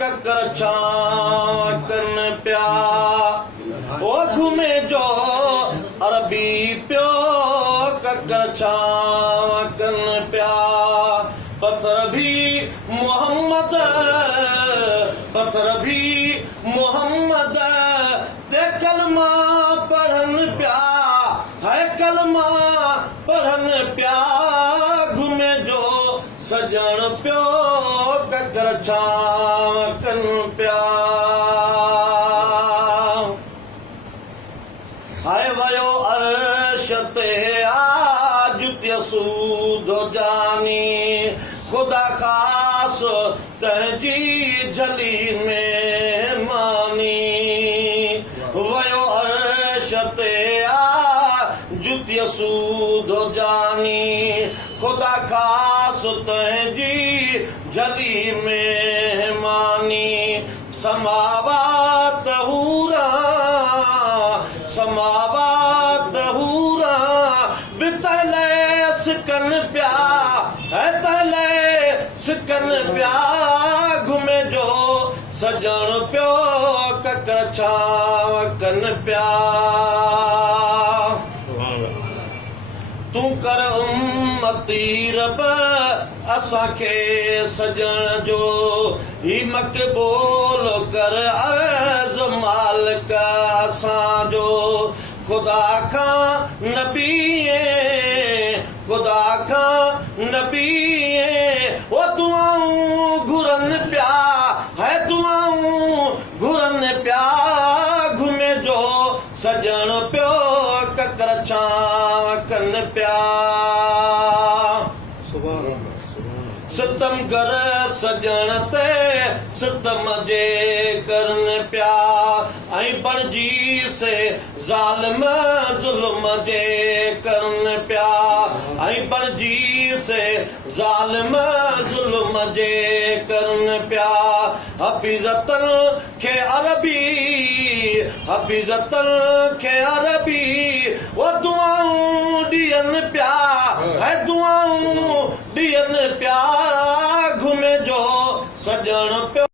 ककर छांव कन पिया ओ घुमे जो अरबी पियो ककर छांव कन पिया पत्थर भी मोहम्मद ते कलमा पढ़न पिया है कलमा पढ़न पिया घुमे जो सजण पियो ककर छांव कन पिया हाय वयो अर्श ते आज सूद जानी खुदा खास तंहिंजी झली में मानी वयो अर्श ते आज सूद जानी खुदा खास तंहिंजी झली में मानी समावात हूरा बितले सिकन पिया है तले सिकन पिया घुमे जो सजण पियो ककर छांव कन पिया तू कर उम्मती रब असांखे सजण जो ही मक़बूल कर अर्ज़ मालिक असांजो खुदा खां नबी वो दुआऊं घुरन पिया है दुआऊं घुरन पिया घुमे जो सजण पियो ककर छांव कन पिया सितम कर सजण ते सितम जे करन पिया ऐं बणजी से ज़ालिम ज़ुल्म जे करन पिया ऐं बणजी से ज़ालिम ज़ुल्म जे करन पिया हफ़ीज़तन खे अरबी वो दुआऊं ॾियन पिया है दुआऊं ॾियन पिया घुमे जो सजण पियो